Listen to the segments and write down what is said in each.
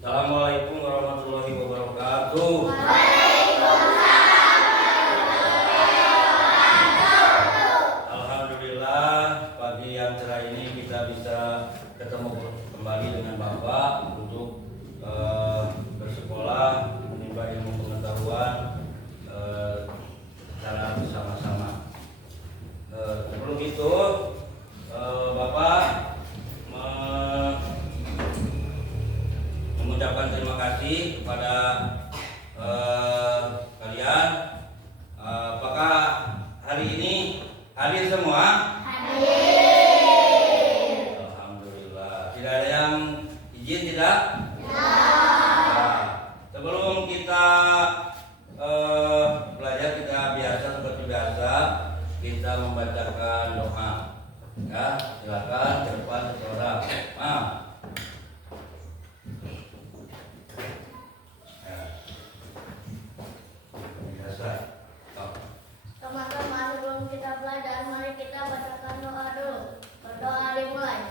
Assalamualaikum warahmatullahi wabarakatuh. Alhamdulillah pagi yang cerah ini kita bisa ketemu kembali dengan Bapak untuk bersekolah, menimba ilmu pengetahuan secara bersama-sama. Sebelum itu Bapak mengucapkan terima kasih kepada kalian. Apakah hari ini hadir semua? Hadir. Alhamdulillah. Tidak ada yang izin, tidak? Nah, sebelum kita belajar, kita biasa seperti biasa kita membacakan doa. Ya, silakan ke depan seorang. Teman-teman, sebelum kita belajar, mari kita bacakan doa dulu. Berdoa dimulai.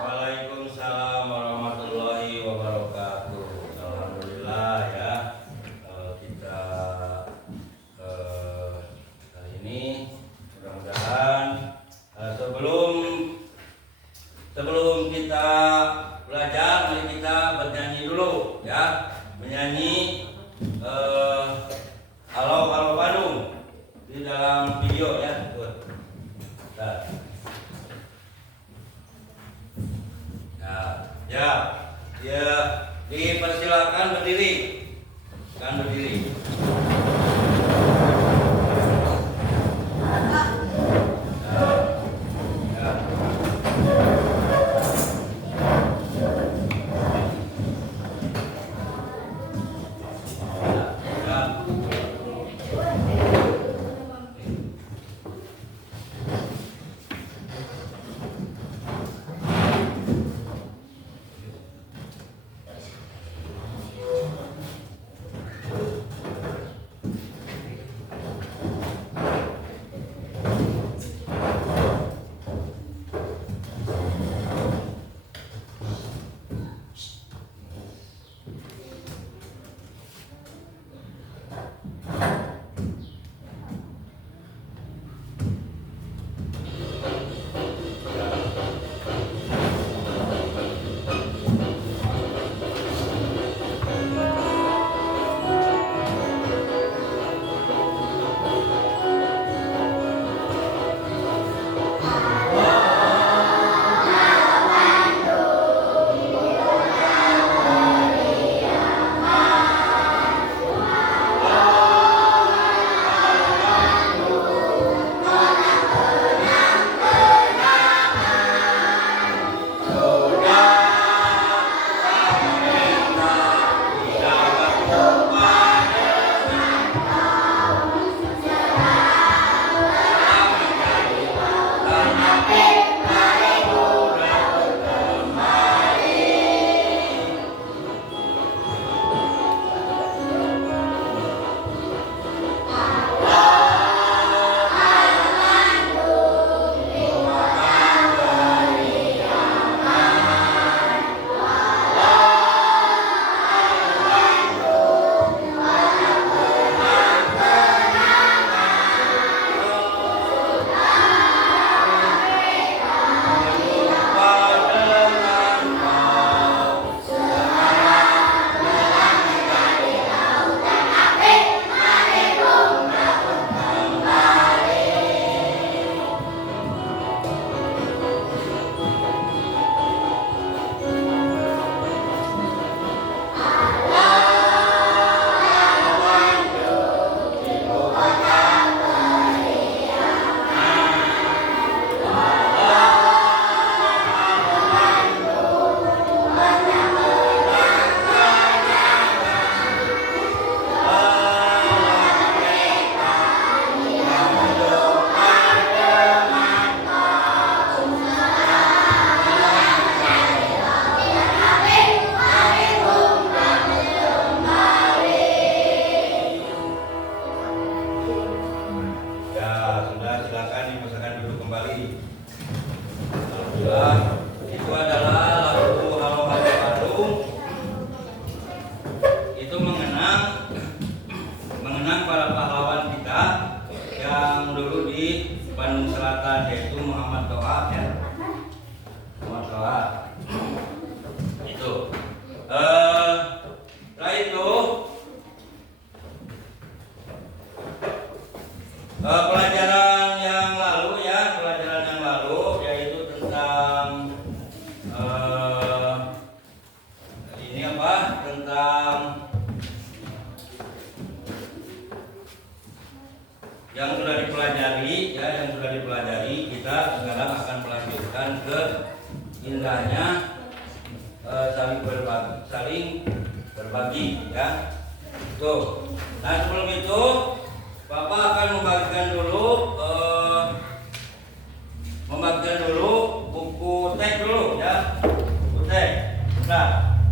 Waalaikumsalam warahmatullahi wabarakatuh. Alhamdulillah ya, kita kali ini mudah-mudahan sebelum kita belajar, mari kita bernyanyi dulu ya, menyanyi Halo Halo Bandung di dalam video ya. Ya, dipersilakan berdiri. Kan berdiri. mengenang para pahlawan kita yang dulu di Bandung Selatan, yaitu Muhammad Toha ya. Muhammad Toha itu setelah itu pelajaran yang lalu yaitu tentang ini apa, tentang yang sudah dipelajari, kita sekarang akan melanjutkan ke indahnya saling berbagi ya. Tuh. Nah, sebelum itu Bapak akan membagikan dulu buku teks dulu ya. Buku teks. Nah,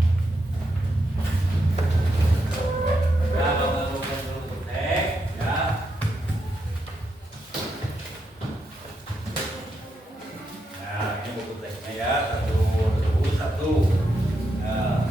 Bapak bagikan dulu buku teks ya. Nah, ini buku teksnya ya, satu. Nah.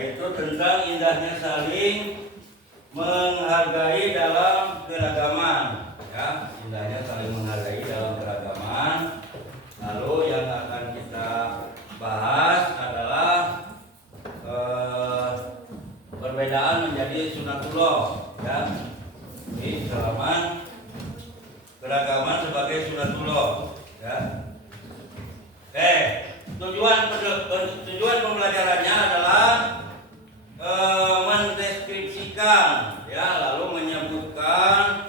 Yaitu tentang indahnya saling menghargai dalam keragaman ya, indahnya saling menghargai dalam keragaman. Lalu yang akan kita bahas adalah perbedaan menjadi sunatullah ya. Ini halaman keragaman sebagai sunatullah ya. Tujuan pembelajarannya adalah mendeskripsikan ya, lalu menyebutkan,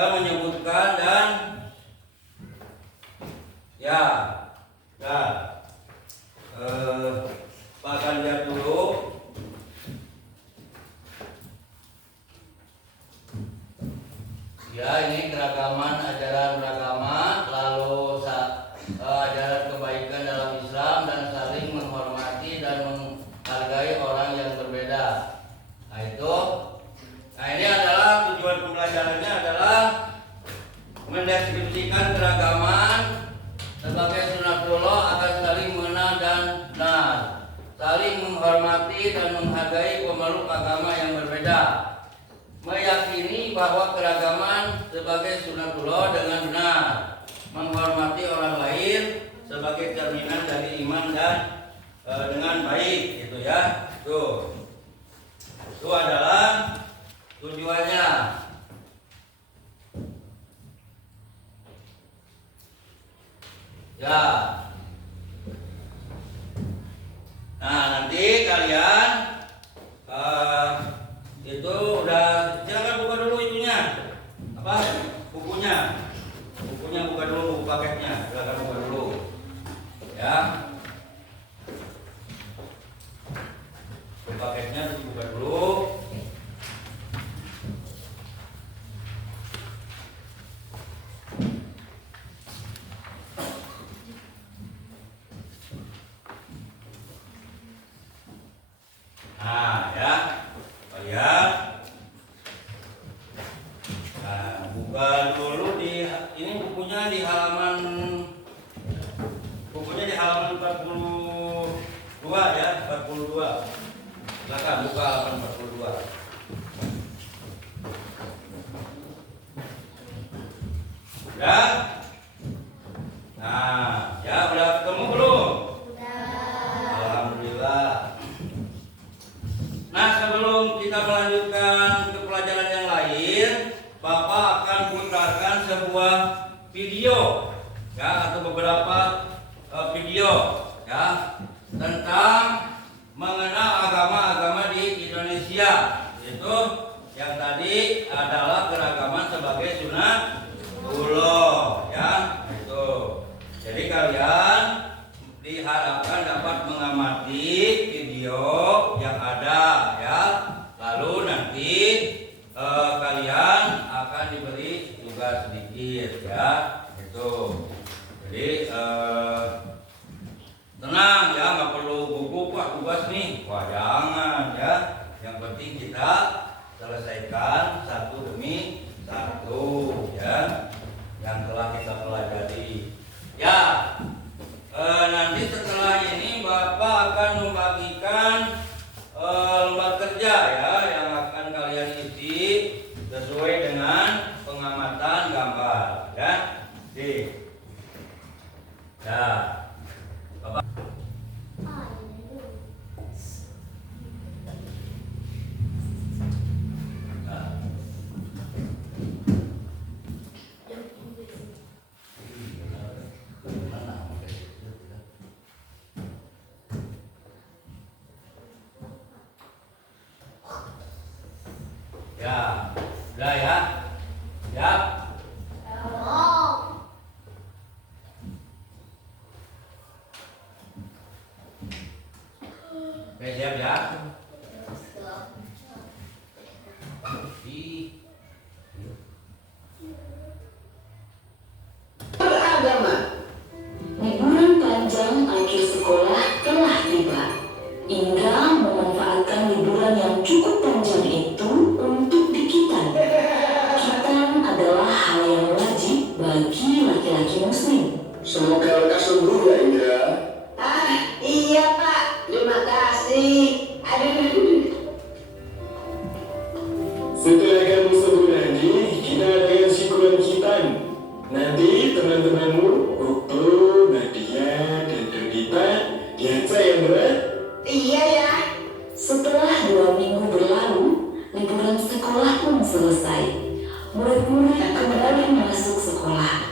menyebutkan dan ya Pak akan lihat dulu. Ya, ini keragaman, ajaran beragama, lalu ajaran kebaikan dalam Islam dan saling menghormati dan menghargai orang yang berbeda. Nah ini adalah tujuan pembelajarannya adalah mendeskripsikan keragaman sebagai sunatullah agar saling mengenal dan benar, saling menghormati dan menghargai pemeluk agama yang berbeda, meyakini bahwa keragaman sebagai sunatullah dengan benar, menghormati orang lain sebagai cerminan dari iman dan dengan baik, gitu ya. Itu adalah tujuannya. Ya. Nah, nanti kalian itu udah, silakan buka dulu itunya. Apa? Bukunya buka dulu, buku paketnya. Silakan buka dulu. Ya. Buku paketnya harus dibuka dulu. Nah, ya. Lihat. Nah, buka dulu ini bukunya di halaman 42 ya, 42. Silakan buka halaman 42. Ya. Nah, ya udah ketemu belum? Alhamdulillah. Nah, sebelum kita melanjutkan ke pelajaran yang lain, Bapak akan putarkan sebuah video ya, atau beberapa video ya, tentang mengenal agama-agama di Indonesia. Itu yang tadi adalah keragaman sebagai sunatullah ya. Itu. Jadi kalian diharapkan dapat mengamati video yang tugas nih. Wah jangan ya. Yang penting kita selesaikan satu demi satu ya. Yang telah kita pelajari. Ya. Nanti setelah ini Bapak akan membagikan lembar kerja ya yang akan kalian isi sesuai dengan pengamatan gambar ya. Ya. Bapak. Ya, udah ya. Siap. Oke, siap ya. Beragama. Liburan panjang akhir sekolah telah tiba. Indra memanfaatkan liburan yang cukup panjang itu untuk dikitan. Kitan adalah hal yang wajib bagi laki-laki muslim. Semoga lekas sembuh ya Indra. Iya Pak, terima kasih. Aduh. Setelah kamu sembuh nanti, kita adakan syukuran kitan. Nanti teman-temanmu, Okto, Nadia, dan Donita diajak yang berat. Iya ya. Setelah 2 minggu berlalu, liburan sekolah pun selesai. Murid-murid kembali masuk sekolah.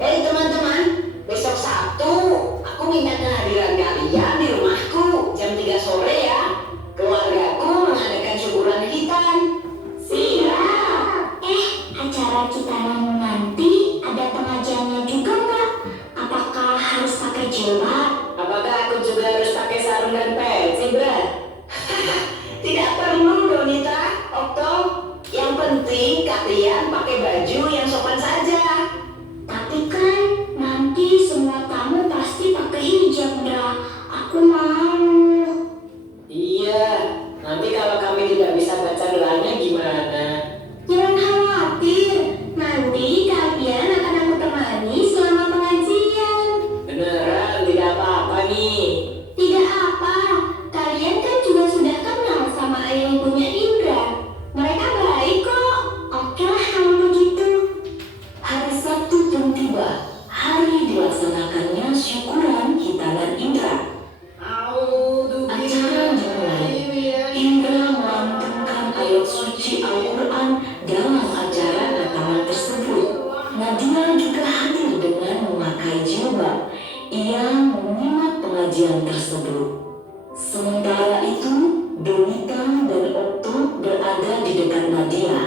Hei teman-teman, besok Sabtu aku minta kehadiran kalian di rumahku jam 3 sore ya. Keluargaku mengadakan syukuran kitan. Siap. Acara kitanan nanti ada pengajiannya juga nggak? Apakah harus pakai jilbab? Apakah aku juga harus pakai sarung dan peci, Bra? Tidak perlu, Donita, Okto. Yang penting kalian pakai baju yang sopan saja. Tapi kan nanti semua tamu pasti pakai hijab, Dra. Aku malu. Iya, nanti kalau kami tidak bisa baca doanya gimana? Jangan khawatir, nanti kalian akan aku temani selama pengajian. Beneran, tidak apa-apa nih. Tidak apa, kalian kan juga sudah kenal sama ayah ibunya Indra. Mereka baik kok. Oke lah kalau begitu. Hari Sabtu pun tiba. Hari dilaksanakannya syukuran kitanan Indra. Acara dimulai. Indra melantunkan ayat suci Al-Quran dalam acara rekaman tersebut. Nadia juga hadir dengan memakai jilbab. Ia menyimak pengajian tersebut. Sementara itu, Donita dan Okto berada di dekat Nadia.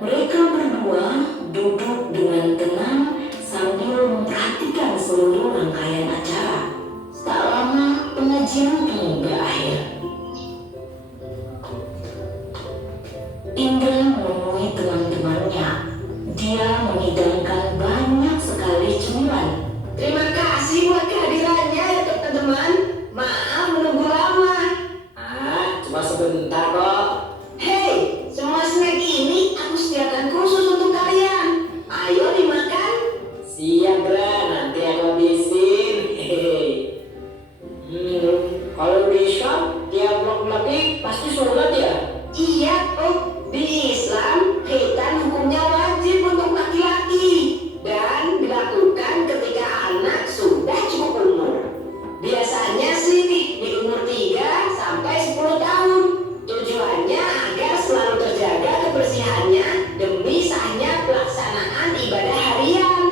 Mereka berdua duduk dengan tenang sambil memperhatikan seluruh rangkaian acara. Tak lama pengajian pun berakhir. Indra menemui teman-temannya. Dia menghidangkan banyak sekali cemilan. Terima kasih buat kehadirannya ya teman-teman. Maaf menunggu lama. Cuma sebentar kok. Hei, semua snack ini aku sediakan khusus untuk kalian. Ayo dimakan. Siap, Bra. Nanti aku habisin. Kalau di Islam, tiap laki-laki pasti sholat ya? Iya, di Islam, khitan hukumnya wajib untuk laki-laki dan dilakukan ketika anak sudah cukup umur. Biasanya sih di umur 3 sampai 10 tahun. Tujuannya agar selalu terjaga kebersihannya demi sahnya pelaksanaan ibadah harian.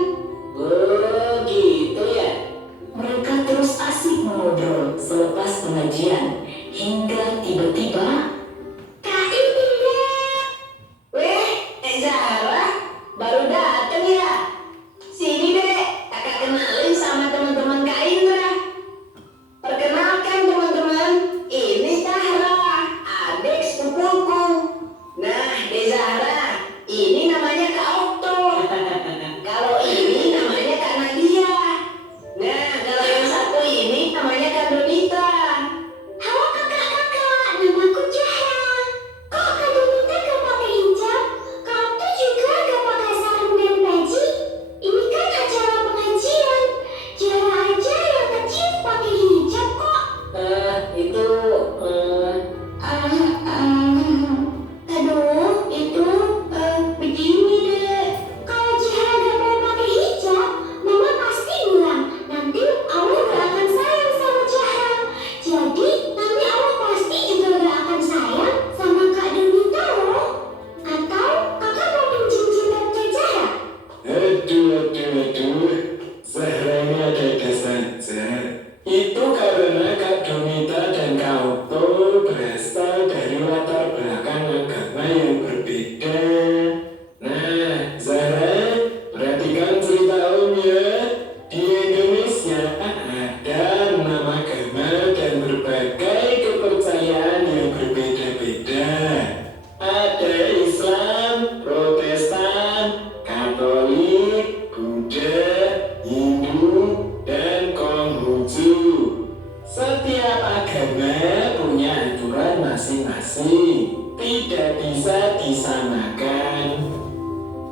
Oh, gitu ya. Mereka terus asik mengobrol selepas pengajian hingga tiba-tiba Kak Indra. Zahra, baru datang ya? Sini deh, kakak kenalin sama teman-teman Kak Indra. Perkenalkan teman-teman, ini Zahra, adik sepupuku. Nah, Zahra, ini namanya Kak Okto. Kalau ini namanya Kak Nadia. Nah, kalau yang satu ini namanya Kak Donita. Halo masing-masing, tidak bisa disamakan.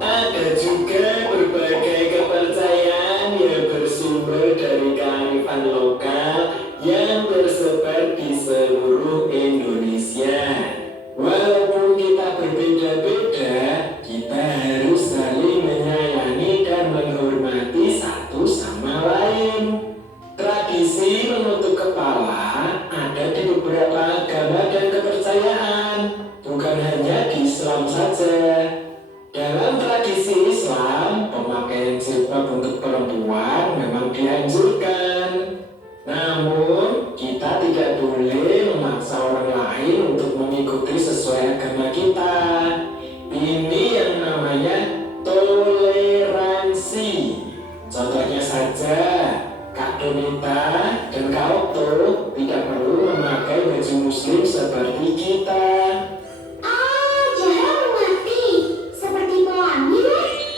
Ada juga berbagai kepercayaan yang bersumber dari kearifan lokal yang tersebar di seluruh Indonesia. Walaupun kita berbeda-beda, kita harus saling menyayangi dan menghormati satu sama lain. Tradisi menutup kepala ada di beberapa agama dan kepercayaan, bukan hanya di Islam saja. Dalam tradisi Islam, pemakaian jilbab untuk perempuan memang dianjurkan. Namun, kita tidak boleh memaksa orang lain untuk mengikuti sesuai agama kita. Ini yang namanya toleransi. Contohnya saja, Kak Donita dan Kak Otto tidak perlu memakai baju muslim seperti kita. Ah, Zahra mengerti. Seperti pelangi,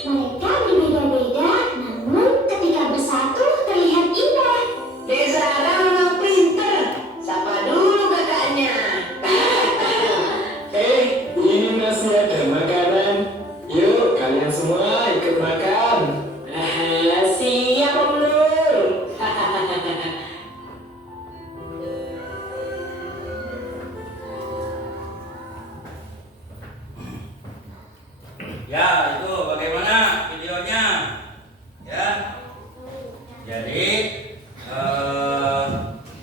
mereka berbeda-beda, namun ketika bersatu terlihat indah. Zahra memang pinter. Sapa dulu kakaknya. Ini masih ada makanan. Yuk, kalian semua ikut makan. Siap Om Nur. Ya, itu bagaimana videonya? Ya. Jadi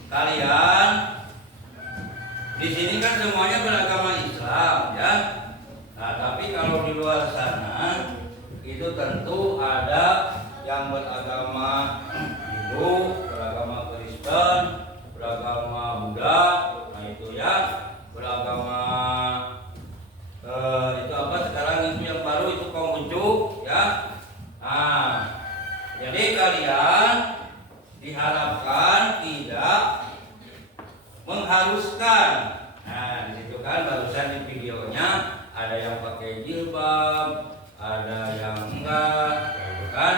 kalian di sini kan semuanya beragama Islam, ya. Nah, tapi kalau di luar sana itu tentu ada yang beragama Hindu, beragama Kristen, beragama Buddha, nah itu ya, beragama itu apa sekarang itu yang baru itu Konghucu, ya. Nah, jadi kalian diharapkan tidak mengharuskan. Nah, di situ kan barusan di videonya ada yang pakai jilbab, ada yang enggak, gitu kan.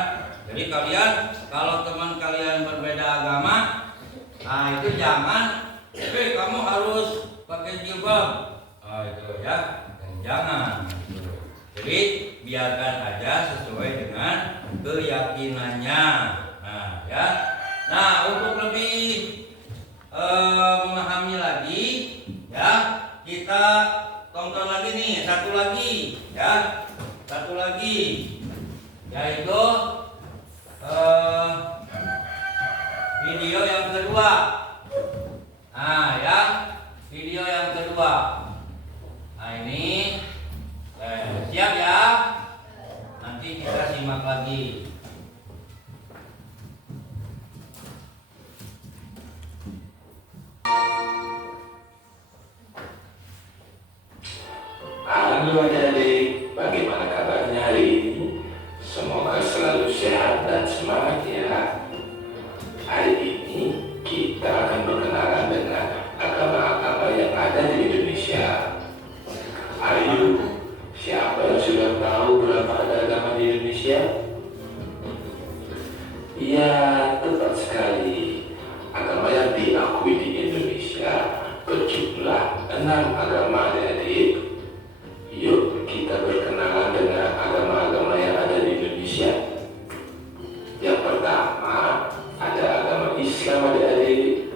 Jadi kalian kalau teman kalian berbeda agama, nah itu jangan, kamu harus pakai jilbab, itu ya, dan jangan. Jadi biarkan aja sesuai dengan keyakinannya. Nah, ya. Nah, untuk lebih memahami lagi, ya, kita tonton lagi nih, satu lagi, ya, satu lagi, yaitu video yang kedua. Nah, ya, video yang kedua. Nah, ini siap ya? Nanti kita simak lagi. Halo adik-adik, bagaimana kabarnya hari ini? Semoga selalu sehat dan semangat ya. Hari ini kita akan berkenalan dengan agama-agama yang ada di Indonesia. Ayo, siapa yang sudah tahu berapa ada agama di Indonesia? Ya, tepat sekali. Agama yang diakui di Indonesia berjumlah 6 agama adik-adik. Yuk kita berkenalan dengan agama-agama yang ada di Indonesia. Yang pertama ada agama Islam adik-adik.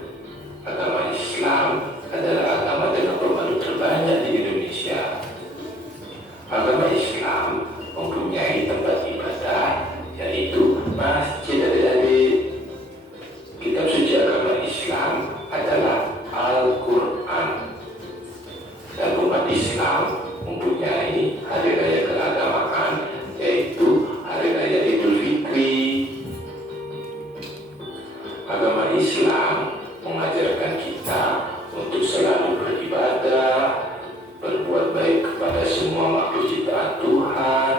Agama Islam adalah agama dengan pemeluk terbanyak di Indonesia. Agama Islam mempunyai tempat ibadah yaitu masjid adik-adik. Kitab suci agama Islam adalah Al-Quran. Dan umat Islam mempunyai hari raya keagamaan yaitu hari raya Idul Fitri. Agama Islam mengajarkan kita untuk selalu beribadah, berbuat baik kepada semua makhluk ciptaan Tuhan,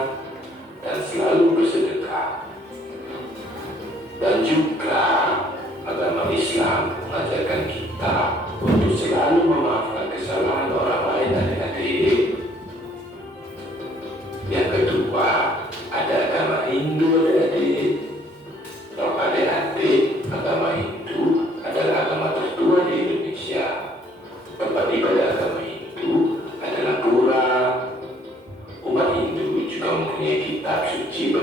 dan selalu bersedekah. Dan juga agama Islam mengajarkan kita untuk selalu memaafkan kesalahan orang lain adik-adik. Yang kedua, ada agama Hindu adik-adik. Kalau adik-adik, agama Hindu adalah agama tertua di Indonesia. Tempat ibadah agama Hindu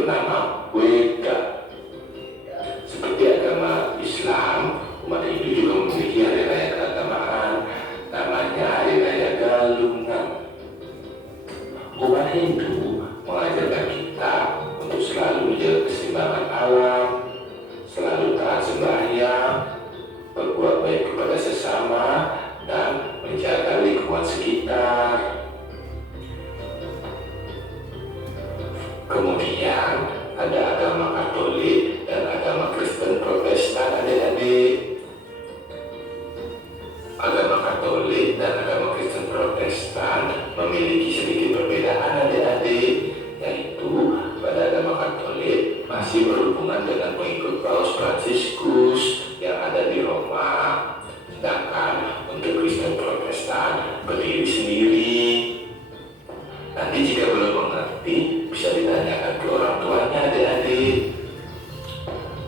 bernama Weda. Seperti agama Islam, umat Hindu juga memiliki hari raya keagamaan, namanya Hari Raya Galungan. Umat Hindu mengajarkan kita untuk selalu menjaga keseimbangan alam, selalu taat sembahyang, berbuat baik kepada sesama, dan menjaga lingkungan sekitar. Kemudian ada agama Katolik dan agama Kristen Protestan, adik-adik. Agama Katolik dan agama Kristen Protestan memiliki sedikit perbedaan, adik-adik, yaitu pada agama Katolik masih berhubungan dengan pengikut Paus Fransiskus yang ada di Roma, sedangkan untuk Kristen Protestan berdiri sendiri. Nanti jika belum mengerti, bisa ditanyakan ke orang tuanya, adik-adik.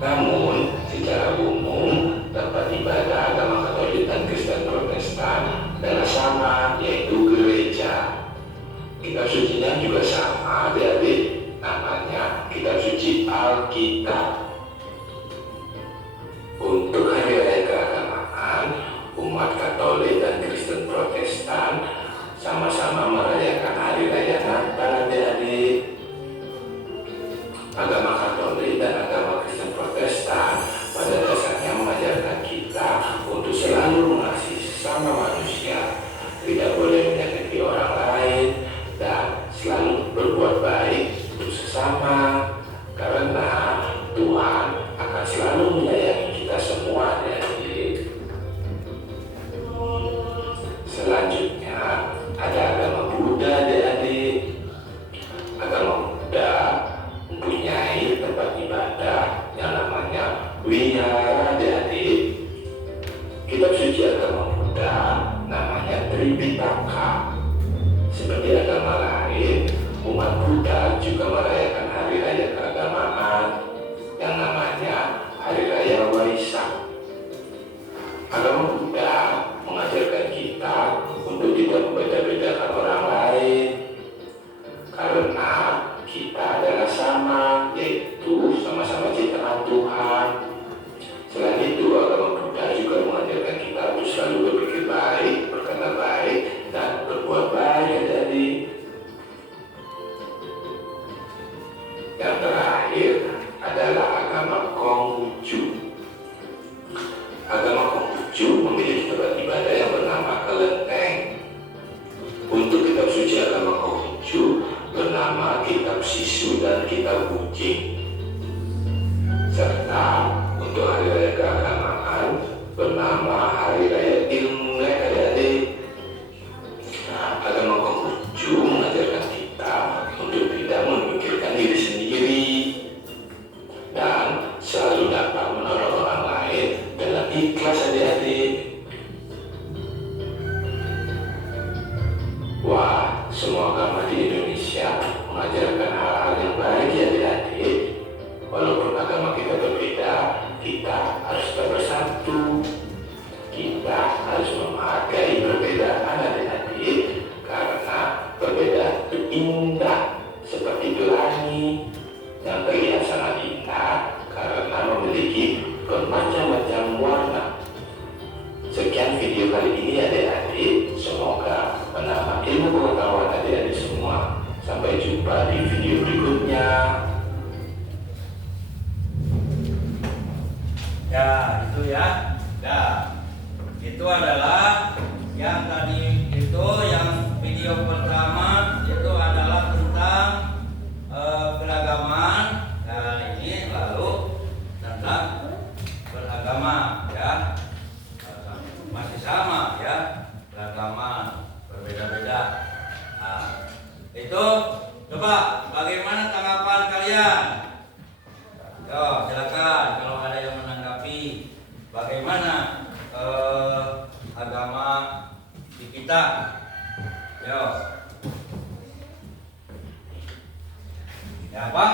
Namun, secara umum, tempat ibadah agama Katolik dan Kristen Protestan adalah sama, yaitu gereja. Kitab sucinya juga sama, adik-adik. Namanya Kitab Suci Alkitab. Untuk hari raya keagamaan, umat Katolik dan Kristen Protestan sama-sama merayakan hari raya Natal, adik-adik. Agama Katolik dan agama Kristen Protestan pada dasarnya mengajarkan kita untuk selalu mengasihi sesama manusia, tidak boleh menyakiti orang lain, dan selalu berbuat baik untuk sesama, karena Tuhan akan selalu menyayangi kita semua, adik-adik. Selanjutnya ada agama Buddha, adik-adik. Agama Buddha mempunyai tempat ibadah yang namanya wihara, adik-adik. Kitab suci agama Buddha namanya Tripitaka. Seperti agama lain, umat Buddha juga merayakan hari raya keagamaan yang namanya Hari Raya Waisak. Agama Buddha mengajarkan kita untuk tidak membeda-bedakan orang lain, karena kita adalah sama, yaitu sama-sama ciptaan Tuhan. Selain itu, agama Buddha juga mengajarkan kita untuk selalu berpikir baik, berkata baik, dan berbuat baik, adik-adik. Yang terakhir adalah agama Konghucu. Agama Konghucu memiliki tempat ibadah yang bernama Kelenteng. Untuk kitab suci agama Konghucu bernama Kitab Sisu dan Kitab Kucing. Serta untuk hari raya keagamaan bernama Hari Raya Imlek, adik-adik. Agama Konghucu mengajarkan kita untuk tidak memikirkan diri sendiri dan selalu dapat menolong orang lain dengan ikhlas, adik-adik. Wah, semua agama di Indonesia mengajarkan hal-hal yang baik, ya adik-adik. Walaupun agama kita berbeda, kita harus tetap bersatu. Kita harus menghargai perbedaan, adik-adik, karena perbedaan itu indah, seperti pelangi yang terlihat sangat indah karena memiliki bermacam-macam warna. Sekian video kali ini, adik-adik. Semoga menambah ilmu pengetahuan adik-adik semua. Sampai jumpa di video berikutnya. Ya, itu ya. Nah, itu adalah yang tadi itu yang video pertama itu adalah tentang beragaman. Nah, ini lalu tentang beragama, ya. Masih sama, ya. Beragaman, berbeda-beda. Nah, itu coba bagaimana tanggapan kalian? Yo, silakan kalau ada yang menanggapi bagaimana agama di kita. Yo. Ya, Pak?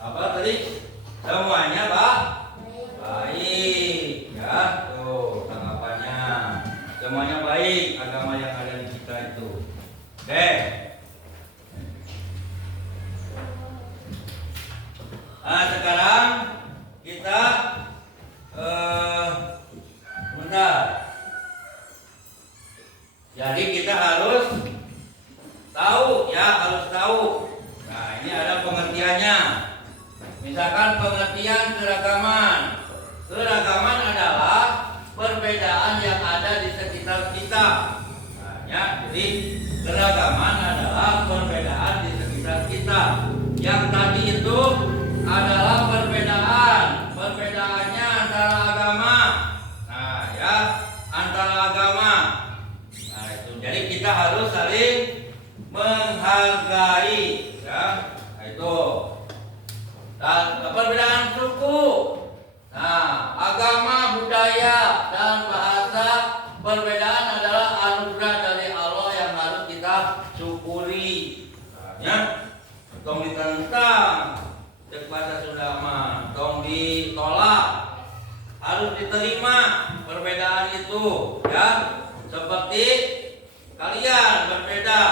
Apa tadi? Semuanya, Pak? Baik, ya. Tuh, tanggapannya. Semuanya baik agama yang ada di kita itu. Oke. Nah, sekarang kita bentar. Jadi kita harus tahu ya, harus tahu. Nah, ini ada pengertiannya. Misalkan pengertian keragaman. Keragaman adalah perbedaan yang ada di sekitar kita. Nah, ya, jadi keragaman adalah perbedaan di sekitar kita. Yang tadi itu adalah perbedaan. Perbedaannya antara agama. Nah, ya, antara agama. Nah, itu. Jadi kita harus saling menghargai, ya. Nah, itu. Dan perbedaan suku. Nah, agama, budaya, dan bahasa, perbedaan adalah anugerah dari Allah yang harus kita syukuri. Nah, ya. Tong ditentang, cek bahasa Sunda mah, tong ditolak, harus diterima perbedaan itu, ya. Seperti kalian berbeda,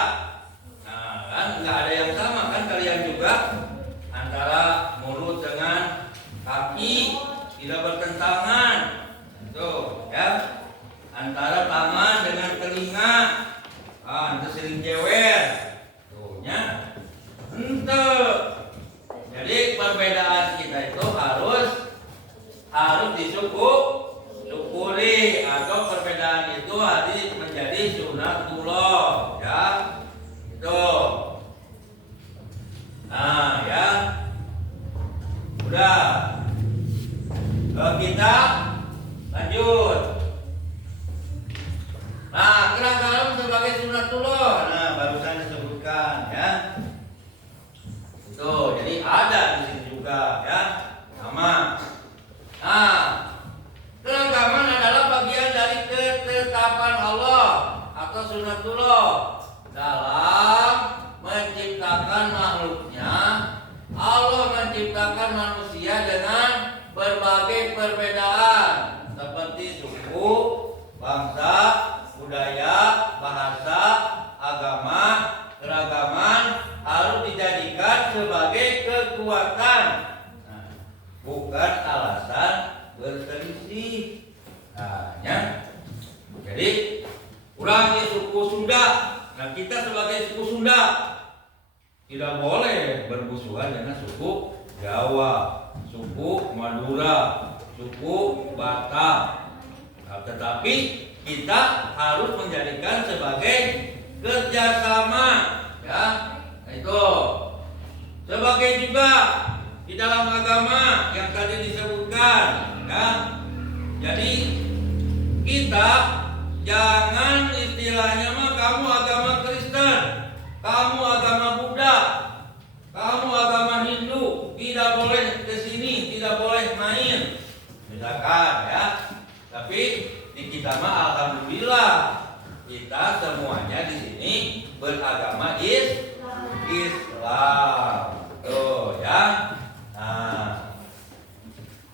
nah kan nggak ada yang sama kan, kalian juga antara mulut dengan kaki tidak bertentangan, itu, ya. Antara tangan dengan telinga, itu sering jewer, tuh, ya. Ente. Jadi perbedaan kita itu harus disyukuri, atau perbedaan itu harus menjadi sunatullah, ya. Itu. Nah, ya. Udah. Kita lanjut. Nah, keragaman sebagai sunatullah. Nah, barusan disebutkan, ya. Tuh, jadi ada di sini juga, ya, sama. Nah, keragaman adalah bagian dari ketetapan Allah atau sunatullah dalam menciptakan makhluknya. Allah menciptakan manusia dengan berbagai perbedaan seperti suku, bangsa, budaya, bahasa, agama. Keragaman harus dijadikan sebagai kekuatan, nah, bukan alasan berselisih. Nah, ya. Jadi orang suku Sunda, nah kita sebagai suku Sunda tidak boleh bermusuhan dengan suku Jawa, suku Madura, suku Batak. Nah, tetapi kita harus menjadikan sebagai kerjasama, ya. Itu sebagai juga di dalam agama yang tadi disebutkan, ya. Jadi kita jangan istilahnya mah kamu agama Kristen, kamu agama Buddha, kamu agama Hindu, tidak boleh ke sini, tidak boleh main, misalkan, ya. Tapi di kita mah alhamdulillah kita semuanya di sini beragama Islam. Tuh, ya. Nah,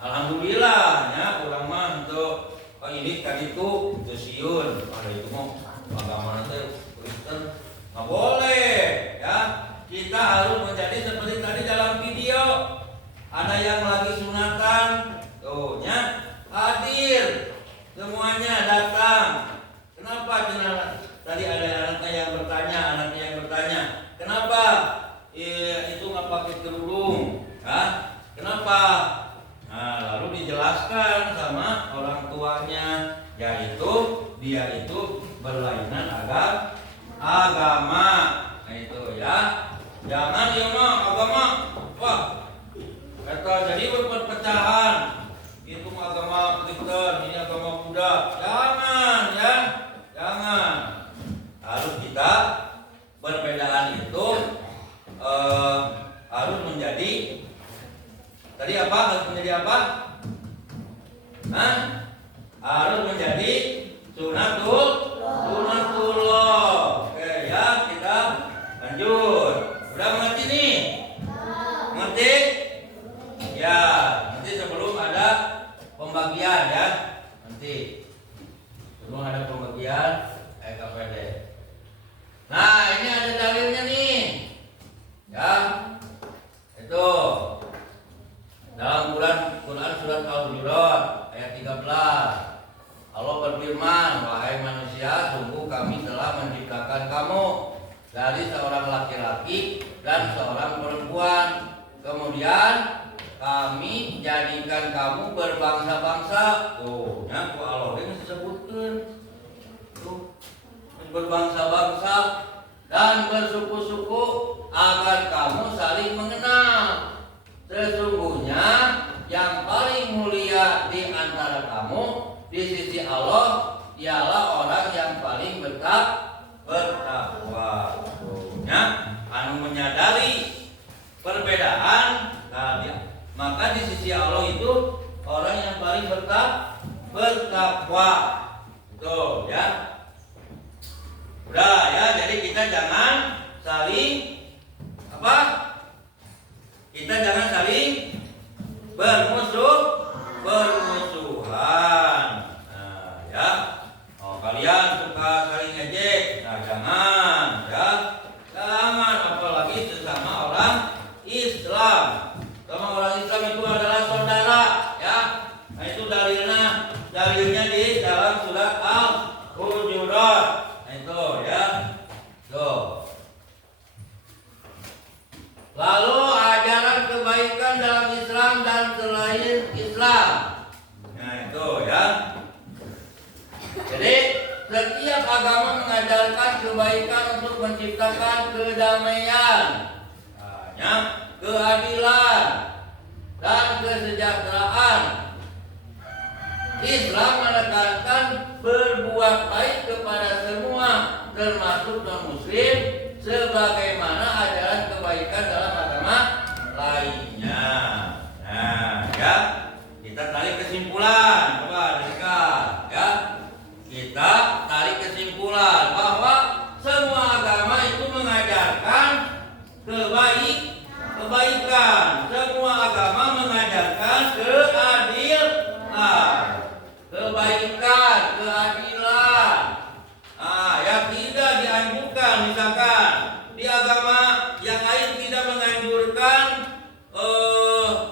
alhamdulillah, ya, orang mah untuk ini tadi itu siun, ada itu mau agama nanti Kristen nggak boleh, ya. Kita harus menjadi seperti tadi dalam video, ada yang lagi sunatan, tuh, ya, hadir, semuanya datang. Kenapa? Tadi ada anaknya yang bertanya, kenapa itu nggak pakai kerudung? Hah? Kenapa? Nah, lalu dijelaskan sama orang tuanya, yaitu dia itu berlainan agama. Nah, itu, ya. Jangan dia mah agama, wah, kata jadi perpecahan. Itu agama Kristen, ini agama Buddha. Jangan, ya. Jangan. Harus kita perbedaan itu harus menjadi tadi apa? Harus menjadi apa? Hah? Harus menjadi sunatullah. Oke, ya, kita lanjut. Udah mengerti nih? Mengerti? Ya, nanti sebelum ada pembagian, ya. Nanti sebelum ada pembagian KPD. Nah, ini ada dalilnya nih, ya. Itu Al-Hujurat ayat 13. Allah berfirman, wahai manusia, sungguh kami telah menciptakan kamu dari seorang laki-laki dan seorang perempuan. Kemudian kami jadikan kamu berbangsa-bangsa. Tuh, ya, ku Allah ini disebutkan. Tuh, berbangsa-bangsa dan bersuku-suku agar kamu saling mengenal. Sesungguhnya yang paling mulia di antara kamu di sisi Allah ialah orang yang paling bertakwa. Ya, anu menyadari perbedaan, maka di sisi Allah itu orang yang paling bertakwa. Tuh, ya. Udah ya, jadi kita jangan saling apa? Kita jangan saling bermusuhan. Nah, ya. Oh, kalian suka saling ngejek. Nah, jangan, ya. Jangan, apalagi sesama orang Islam. Sama orang Islam itu adalah saudara, ya. Nah, itu dalilnya di dalam surat Al-Hujurat. Nah, itu ya. Tuh. Lalu ajaran kebaikan dalam Islam dan selain Islam. Nah, itu ya. Jadi setiap agama mengajarkan kebaikan untuk menciptakan kedamaian, keadilan, dan kesejahteraan. Islam menekankan berbuat baik kepada semua, termasuk non-muslim, sebagaimana ajaran kebaikan dalam agama lainnya. Nah, ya, kita tarik kesimpulan, coba dekat, ya. Kita tarik kesimpulan bahwa semua agama itu mengajarkan kebaikan. Semua agama mengajarkan kebaikan, keadilan. Yang tidak dianjurkan, misalkan di agama yang lain tidak menganjurkan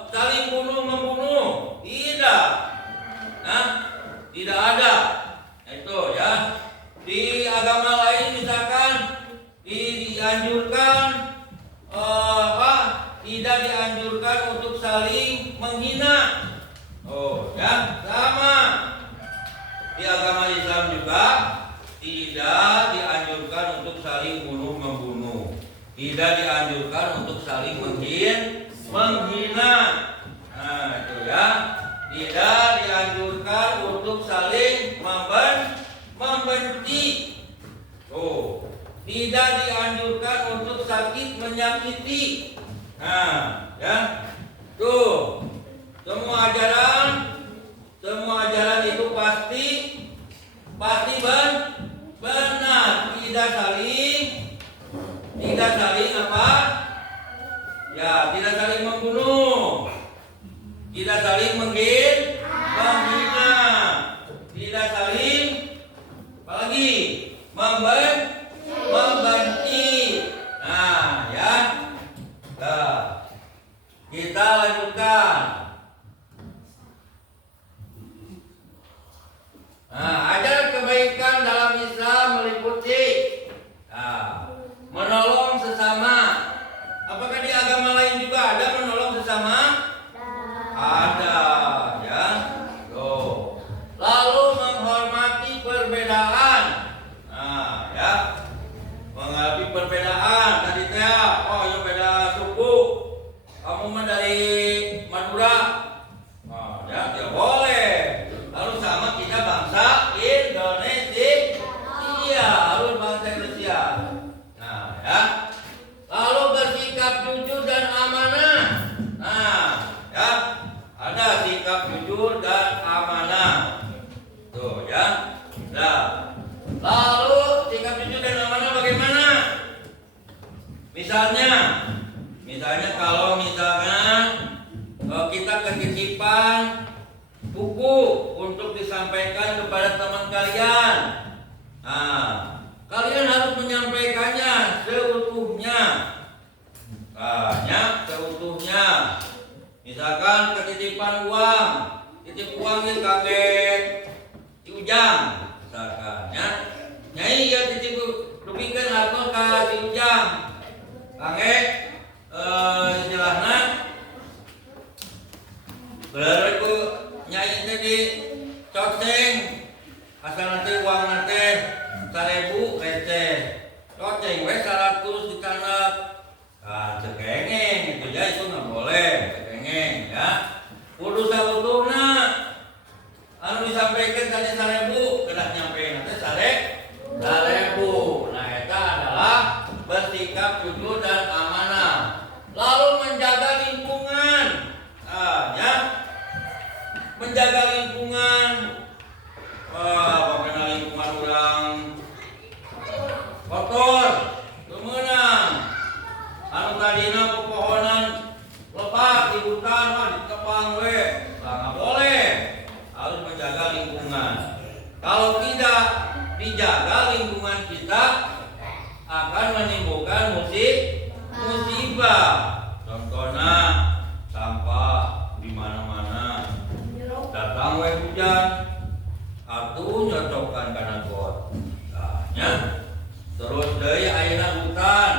saling bunuh-membunuh, tidak. Tidak ada. Itu ya. Di agama lain misalkan dianjurkan tidak dianjurkan untuk saling menghina. Oh, ya, sama. Di agama Islam juga tidak dianjurkan untuk saling bunuh-membunuh. Tidak dianjurkan untuk saling menghina. Nah, itu ya. Tidak dianjurkan untuk saling membenci. Oh, tidak dianjurkan untuk sakit menyakiti. Nah, ya. Tuh. Semua ajaran itu pasti benar, tidak saling apa? Ya, tidak saling membunuh, tidak saling menghina, tidak saling apalagi membenci. Nah, ya. Nah, kita lanjutkan. Nah, ajaran kebaikan dalam Islam meliputi menolong sesama. Apakah di agama lain juga ada menolong sesama? Ada, ya. Tuh. Lalu menghormati perbedaan. Nah, ya. Menghormati perbedaan. Tadi ya beda suku. Kamu mah dari Madura. Nah, ya boleh. Lalu sama kita bangsa Indonesia. Iya, harus bangsa Indonesia. Nah, ya. Lalu bersikap jujur dan amanah. Nah, ya. Ada sikap jujur dan amanah. Tuh, ya. Nah. Lalu sikap jujur dan amanah bagaimana? Misalnya kalau kita ketitipan buku untuk disampaikan kepada teman kalian. Nah, kalian harus menyampaikannya seutuhnya. Seutuhnya. Misalkan ketitipan uang dipanggil kakek si Ujang misalkan ya. Nyai ya titip dupikeun hartos ka si Ujang. Kakek istilahna bener ku nyai teh di coceng asal nanti uang nanti 1.000 receh coceng we 100 ditanak. Nah, cekengeng itu ya, itu nggak boleh cekengeng ya. Kudu sautuhna anu disampaikan tadi 1.000 kedah nyampe nanti 1.000. Nah, eta adalah bersikap jujur dan amanah. Lalu menjaga lingkungan. Ya. Menjaga lingkungan. Bagaimana lingkungan orang kotor, kemenang. Anu tadina pepohonan lebat di hutan mah ditebang we. Nggak boleh. Harus menjaga lingkungan. Kalau tidak dijaga lingkungan kita akan menimbulkan musibah. Contohnya sampah di mana-mana. Datang we hujan, atuh nyocokan kana got. Nah, terus deui ayeuna hutan.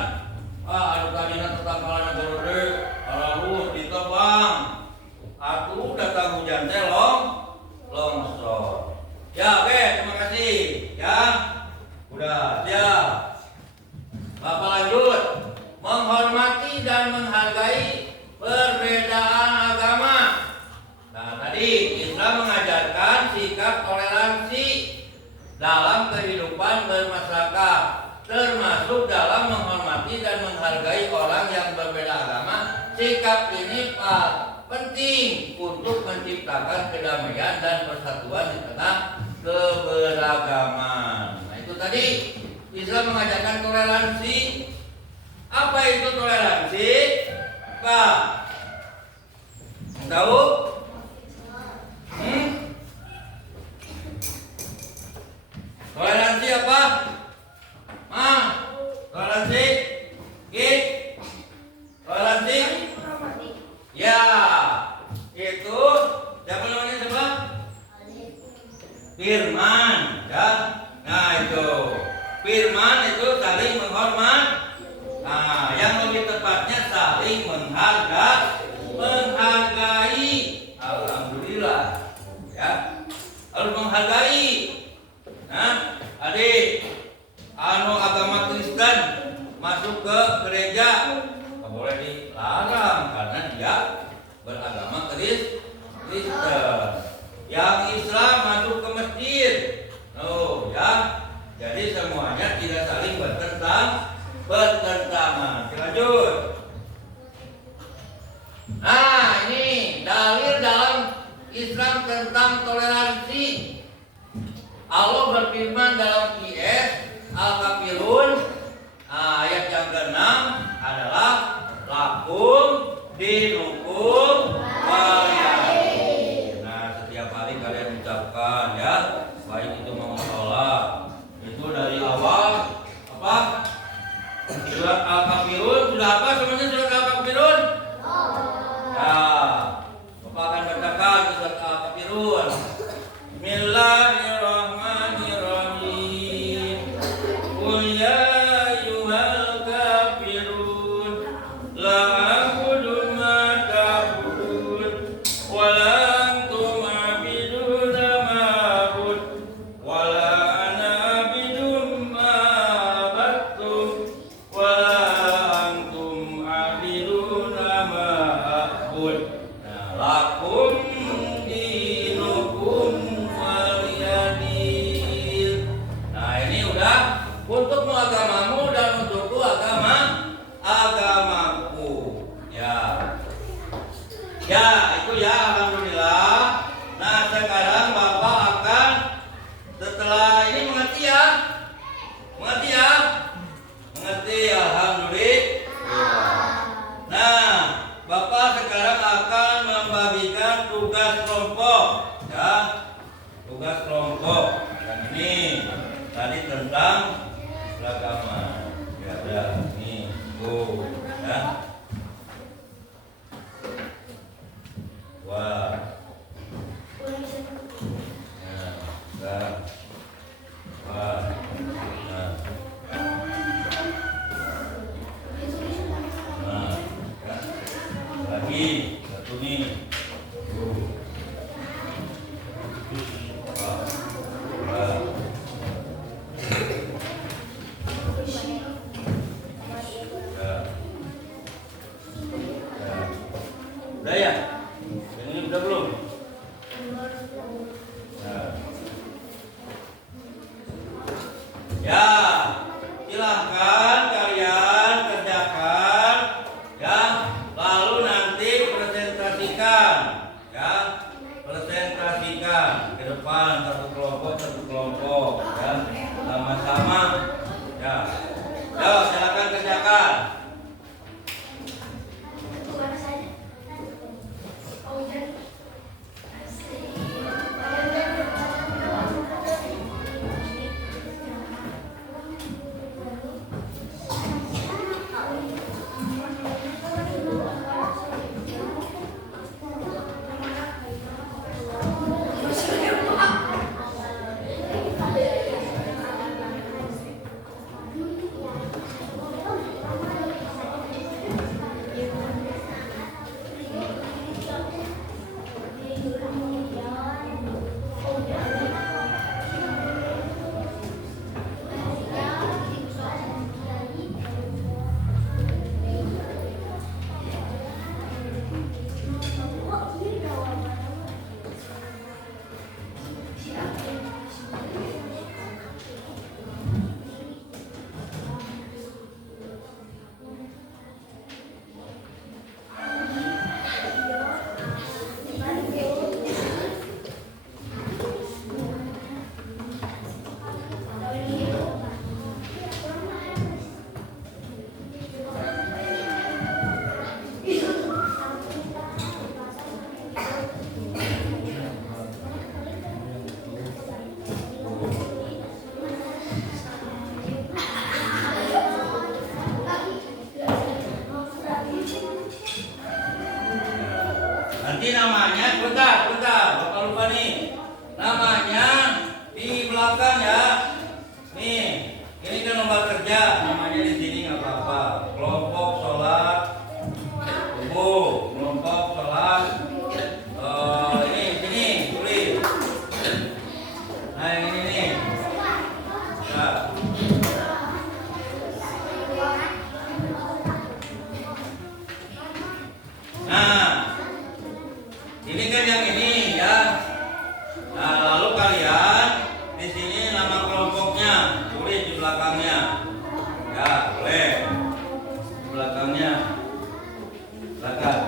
Anu tadina tetanggalana gede, halus ditebang. Atuh datang hujan teh longsor. Ya, oke, terima kasih. Ya. Udah, siap. Bapak lanjut. Menghormati dan menghargai perbedaan agama. Nah, tadi Islam mengajarkan sikap toleransi dalam kehidupan bermasyarakat, termasuk dalam menghormati dan menghargai orang yang berbeda agama. Sikap ini penting untuk menciptakan kedamaian dan persatuan di tengah keberagaman. Nah, itu tadi Islam mengajarkan toleransi. Apa itu toleransi? Pak, tahu? Toleransi apa? Toleransi? Toleransi? Ya, itu siapa namanya siapa? Firman, ya. Nah itu firman itu saling menghormat. Nah, yang lebih tepatnya saling menghargai. Alhamdulillah, ya. Harus menghargai. Nah, adik, anu agama Kristen masuk ke gereja nggak boleh dilarang karena dia beragama Kristen. Yang Islam masuk ke masjid, ya. Jadi semuanya tidak saling bertentangan. Lanjut. Nah, ini dalil dalam Islam tentang toleransi. Allah berfirman dalam IS Al-Kafirun ayat yang ke-6 adalah lakum dinukum waliyadin. Nah, setiap hari kalian ucapkan ya, baik itu mau sholat. Itu dari awal apa? Surat Al-Kafirun sudah apa semuanya surat Al-Kafirun? Ya, Bapak akan bacakan surat Al-Kafirun. Bismillahirrahmanirrahim. Qul ya ayyuhal kafirun la a'budu ma ta'budun wa la antum 'abiduna ma a'bud wa la ana 'abidun ma 'abadtum wa la antum 'abiduna ma a'bud. Nah, lakum dinukum waliyadin. Nah, ini udah untukmu agamamu dan untukku agamaku. Ya. Ya, itu ya, alhamdulillah. Nah, sekarang Bapak akan setelah ini mengerti ya? Mengerti ya? Mengerti, alhamdulillah. Nah, Bapak sekarang akan membagikan tugas kelompok, ya. Tugas kelompok. Yang ini tadi tentang beragama. Ya, ada ini, ya. Wah. Udah ya? Ini udah belum? Ya, silahkan kalian kerjakan ya, lalu nanti presentasikan ya, presentasikan ke depan satu kelompok ya, sama-sama ya. Yo, silakan kerjakan. Nanti namanya, bentar, Bapak lupa nih. Namanya di belakang ya. Nih, ini kan lembar kerja. Namanya di sini nggak apa-apa. Kelompok sholat subuh, kelompok sholat. Ini sini tulis. Nah yang ini nih. Nah. Nah. Ini kan yang ini ya. Nah, lalu kalian di sini nama kelompoknya tulis di belakangnya. Ya, boleh. Di belakangnya. Silakan.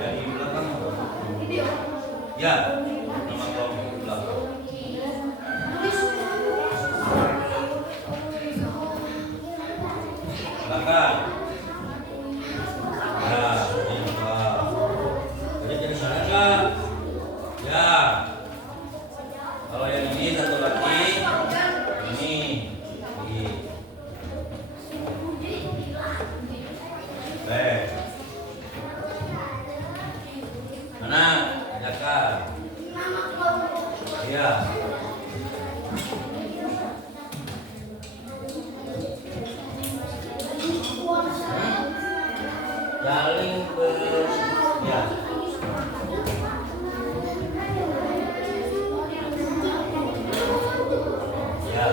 Ya, di belakang. Ya, nama kelompok di belakang. Silakan. Ya, ini Pak. Jadi sana enggak? Ya. Kalau yang ini satu lagi, ini. Baik. Mana? Silakan. Iya. Saling ya. Ya.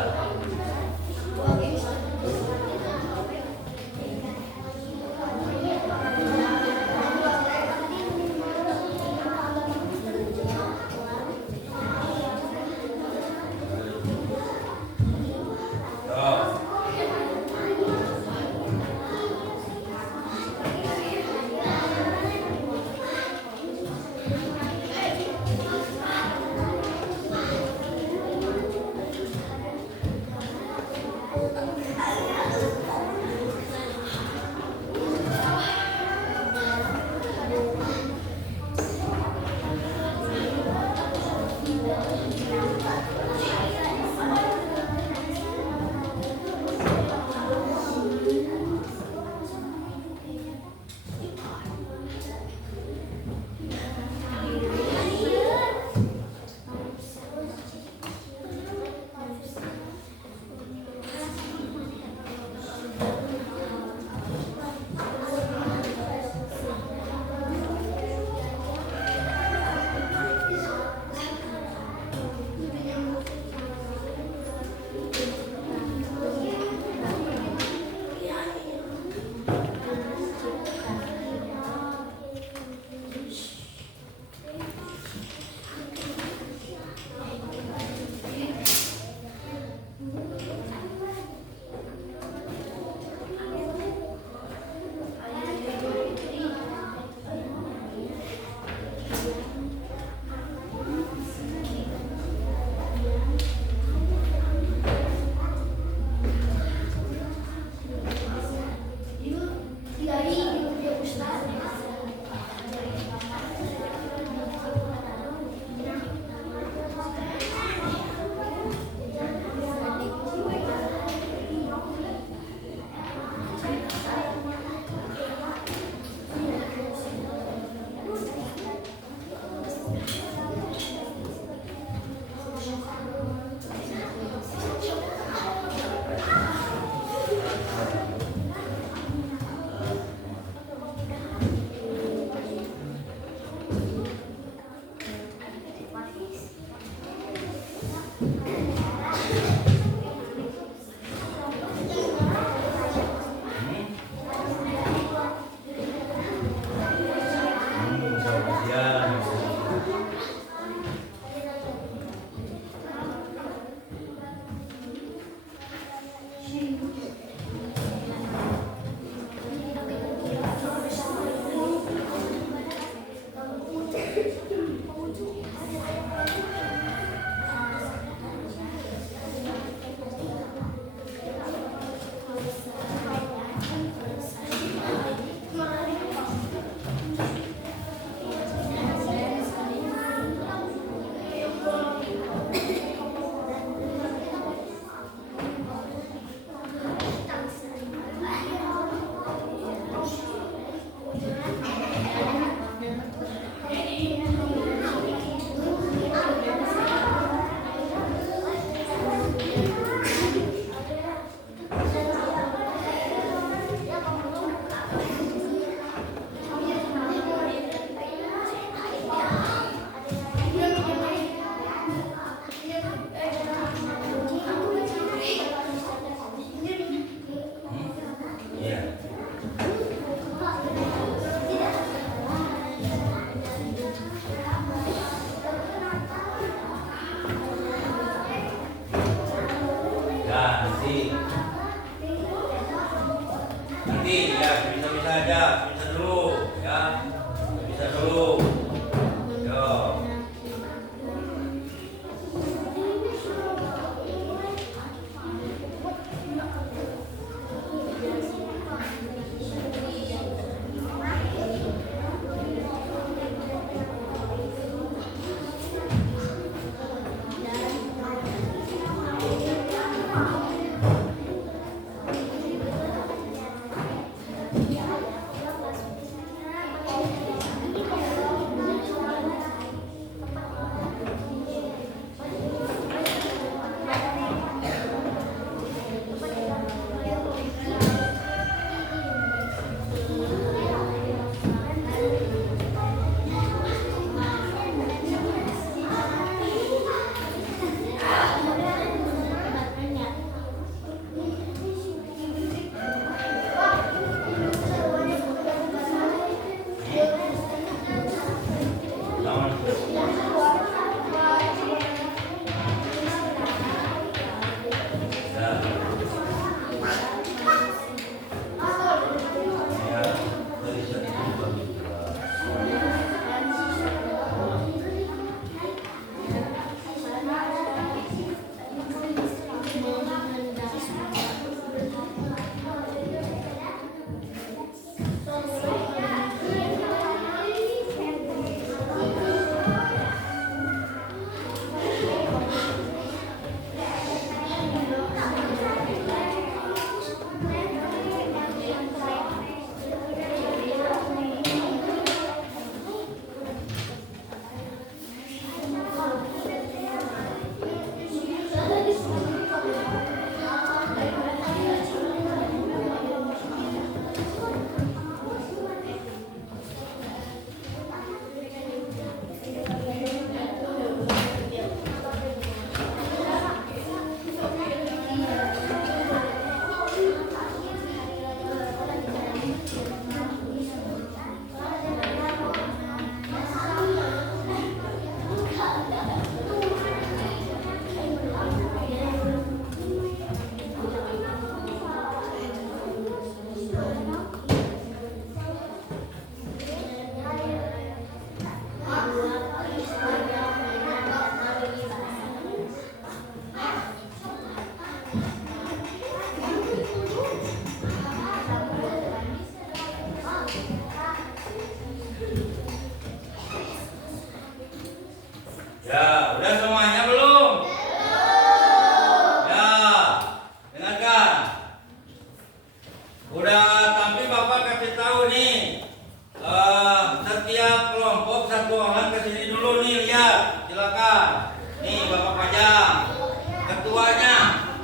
ketuanya,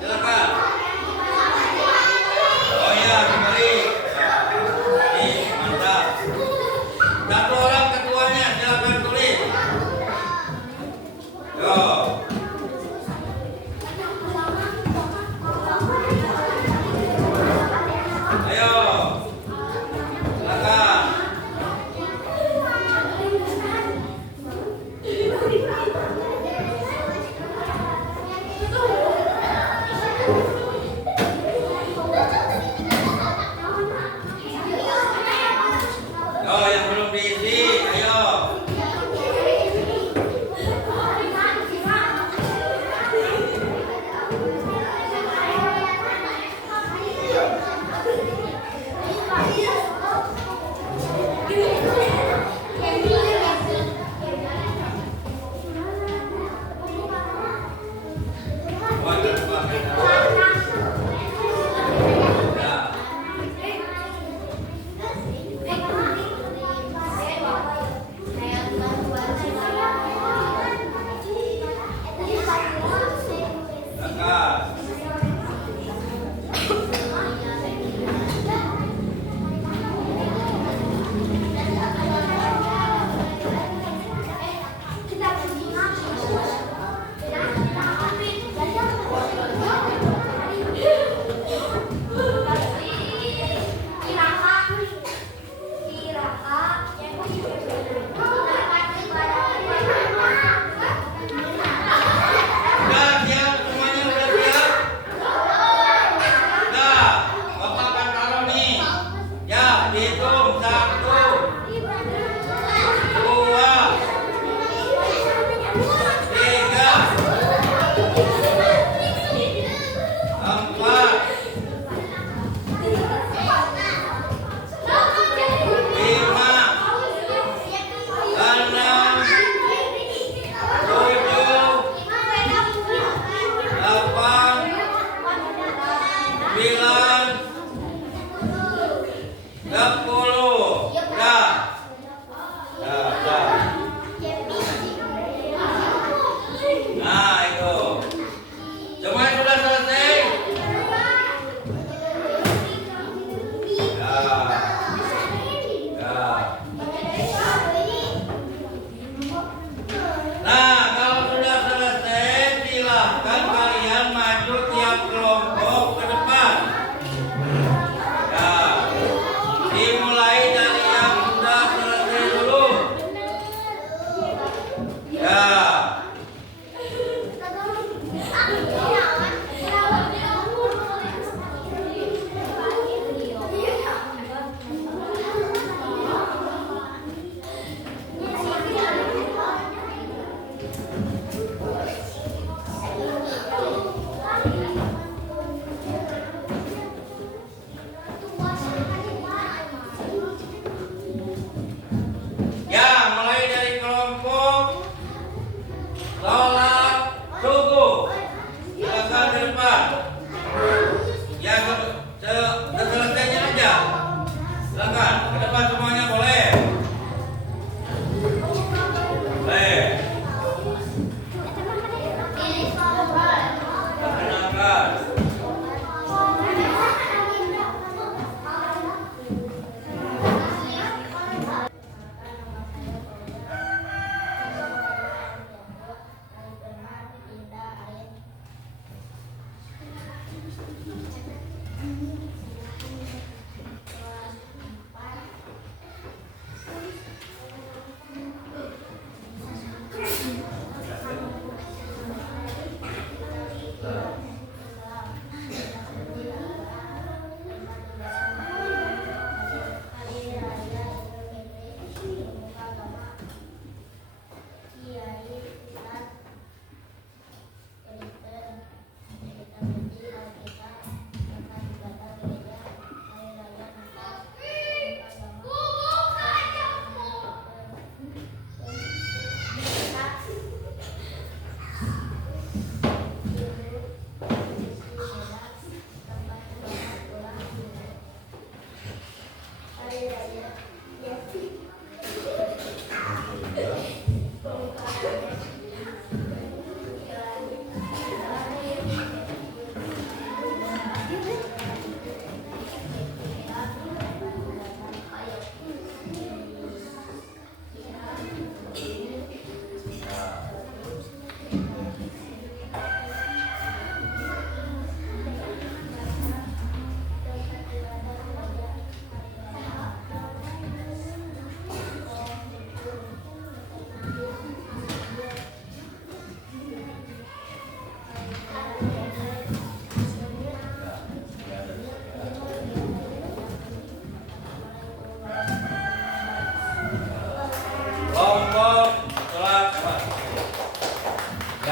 silakan. Oh iya, kembali. Nih, mantap. Satu orang ketuanya, silakan tulis. Yo. Ayo. Silakan. Yo, yang belum diisi, ayo.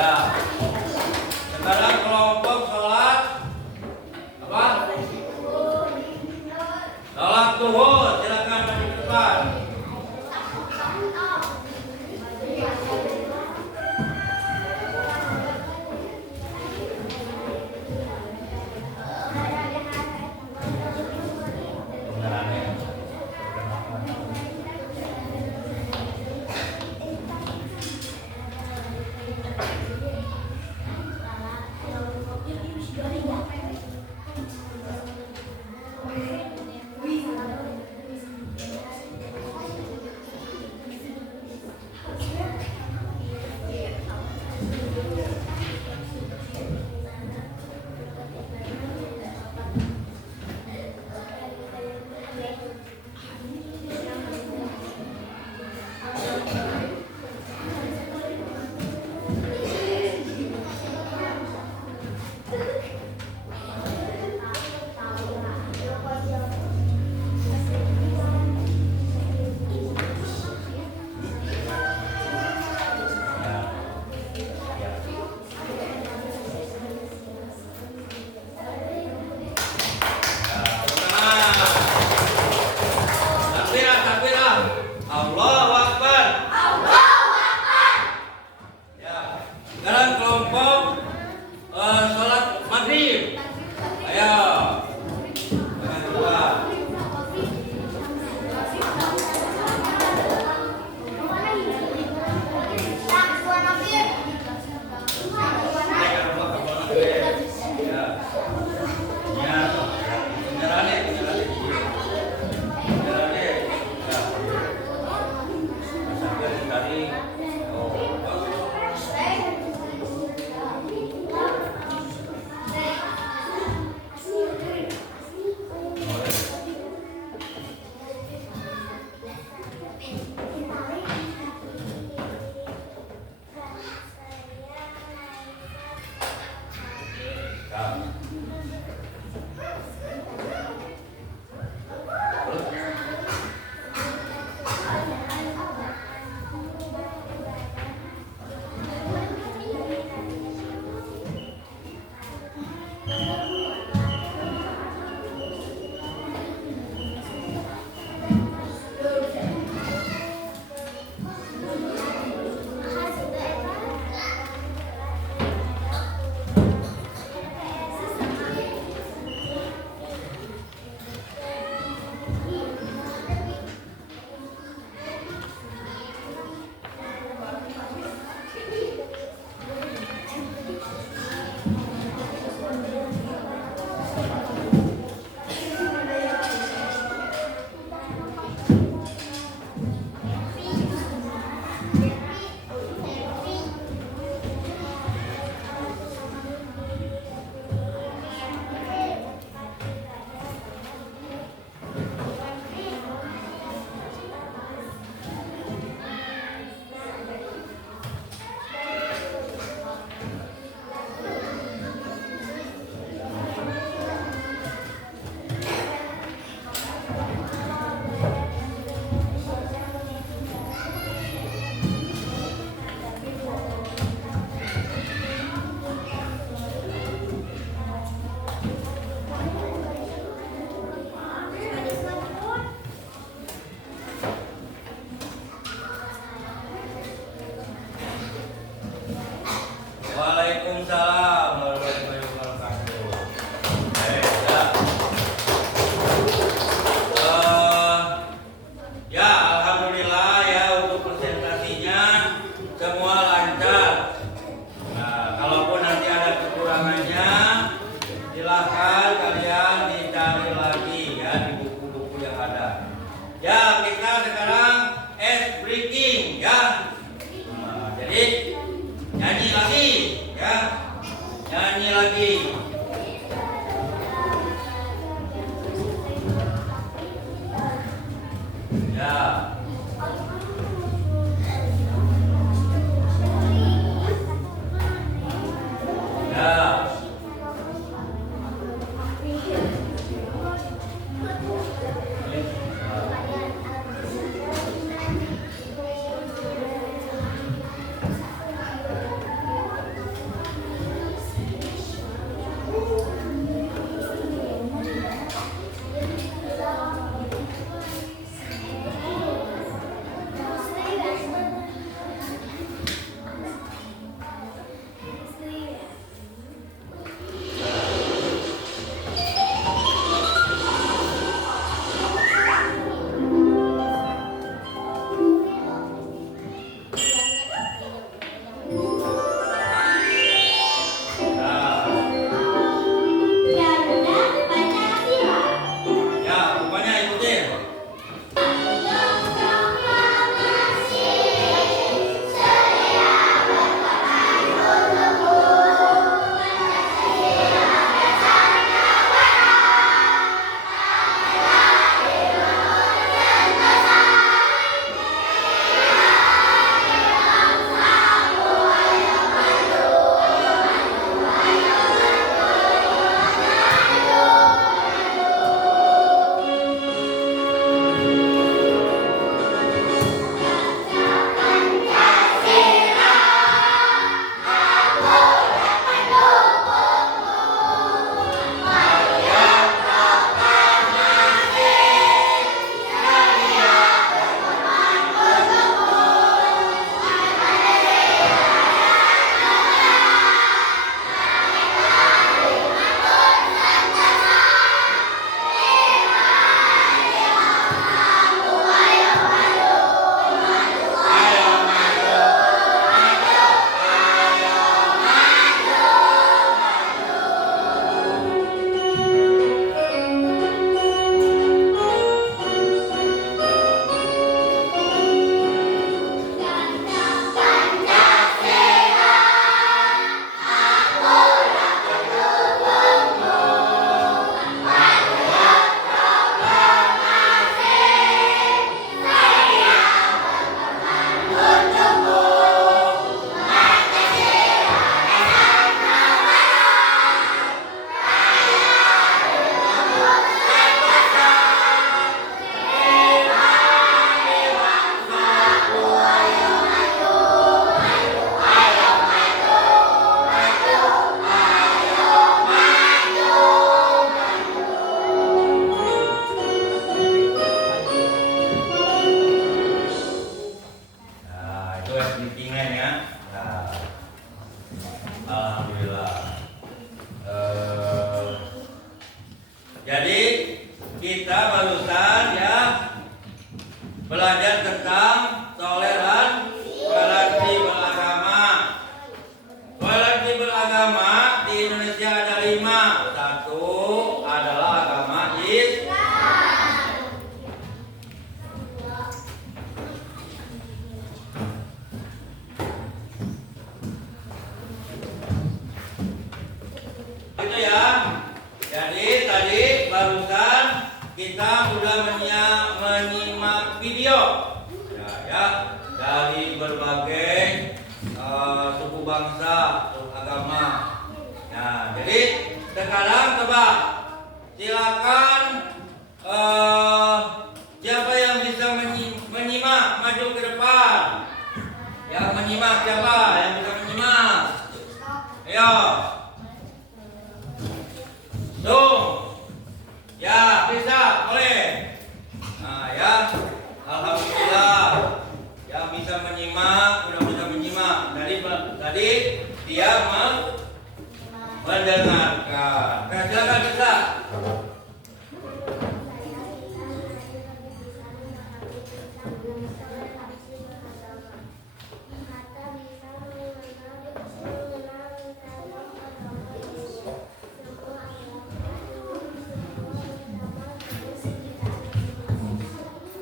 Ya. Sekarang kelompok sholat apa? Sholat zuhur. Silakan maju ke depan. Waalaikumsalam warahmatullahi wabarakatuh. Ya, alhamdulillah ya untuk presentasinya semua lancar. Nah, kalaupun nanti ada kekurangannya, silahkan kalian dicari lagi ya di buku-buku yang ada. Ya, kita sekarang ice breaking ya. Nah, jadi nyanyi lagi ya, nyanyi lagi. Ya. Ya. Alhamdulillah. Jadi kita barusan ya belajar tentang toleransi beragama. Toleransi beragama di Indonesia ada 5. Satu adalah agama Islam. Itu ya. Jadi tadi barusan kita sudah menyimak video ya dari berbagai suku bangsa, suku agama. Nah, jadi sekarang coba silakan siapa yang bisa menyimak maju ke depan. Yang menyimak siapa? Yang bisa menyimak? Ayo. Tuh. Ya, bisa, boleh. Nah, ya. Alhamdulillah. Yang bisa menyimak, udah bisa menyimak. Tadi dia mendengarkan. Nah, silakan bisa.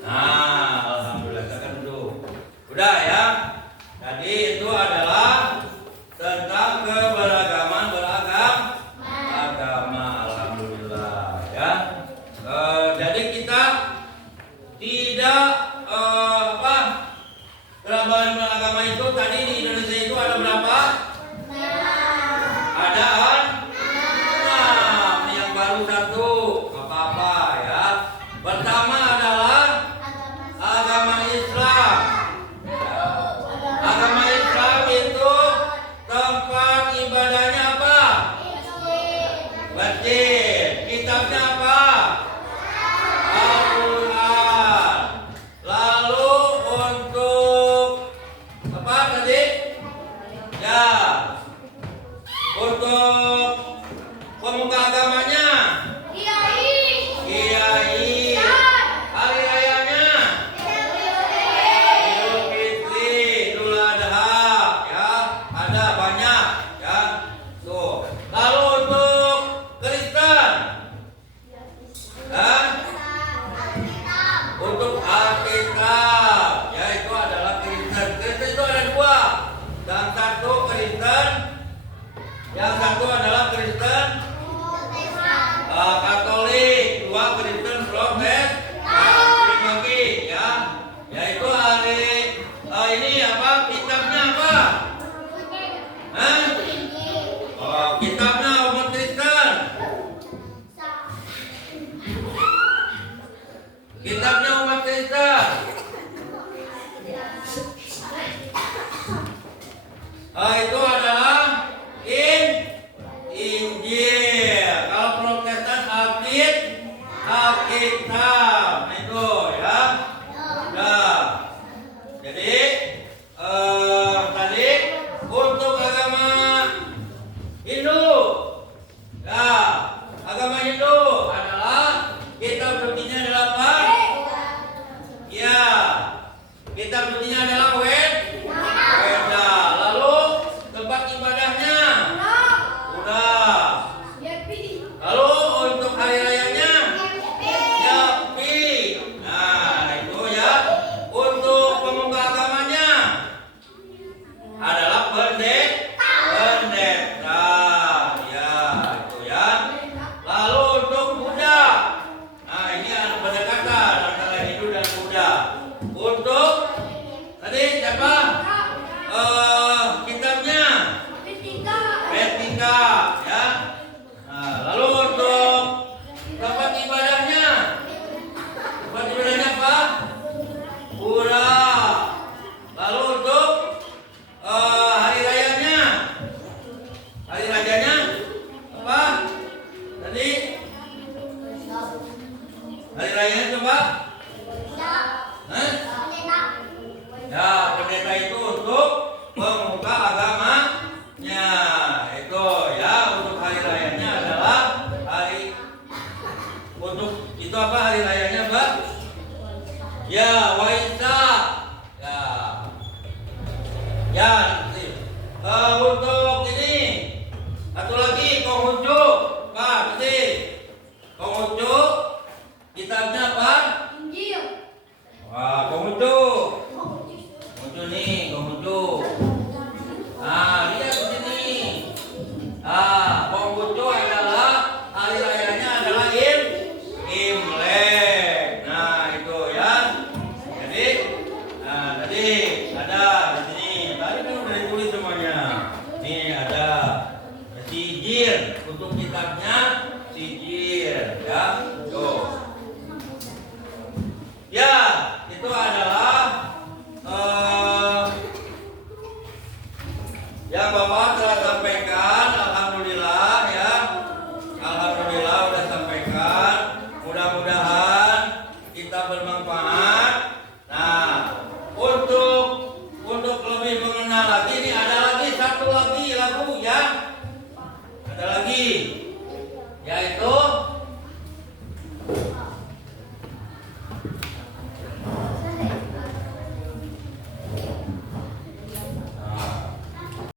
Nah, alhamdulillah, silakan duduk. Udah ya. Tadi itu adalah tentang keberagaman beragama. Alhamdulillah ya. Jadi kita tidak keragaman beragama itu tadi di Indonesia itu ada berapa? Ada 6. Yang baru 1, nggak apa-apa ya. Pertama adalah agama Islam. Agama Islam itu tempat ibadahnya apa? Masjid. Kitabnya apa? Al-Quran. Lalu untuk apa tadi? Ya. Untuk pemuka agamanya? Kiai. Hari rayanya? Idul Fitri, Idul Adha, ya, ada banyak, ya. Tuh. Lalu untuk Kristen, untuk Alkitab, ya itu adalah Kristen. Kristen itu ada 2, yang satu Kristen, yang satu adalah Kristen Katolik, 2 Kristen Protestan, bagi ya, yaitu hari ini apa? Kitabnya apa? Kitabnya umat Kristen. Kitabnya umat Kristen. Itu adalah Injil. Kalau Protestan Alkitab itu ya. Nah, jadi tadi untuk agama Hindu, ya, agama Hindu adalah kitab sucinya adalah apa? Ya, kitab sucinya adalah Weda. Lalu tempat ibadahnya udah. Lalu untuk hari rayanya Nyepi. Nah, itu ya. Untuk pemuka agamanya adalah pendeta. Ya, itu ya. Lalu untuk Buddha. Nah, ini ada pendekatan antara Hindu dan Buddha. Untuk tadi siapa? Kitabnya Vetika, ya. Nah, lalu untuk tempat ibadahnya apa? Pura. Lalu untuk hari rayanya apa? Tadi hari rayanya coba? Ya, pendeta itu untuk pemuka agamanya. Bapa telah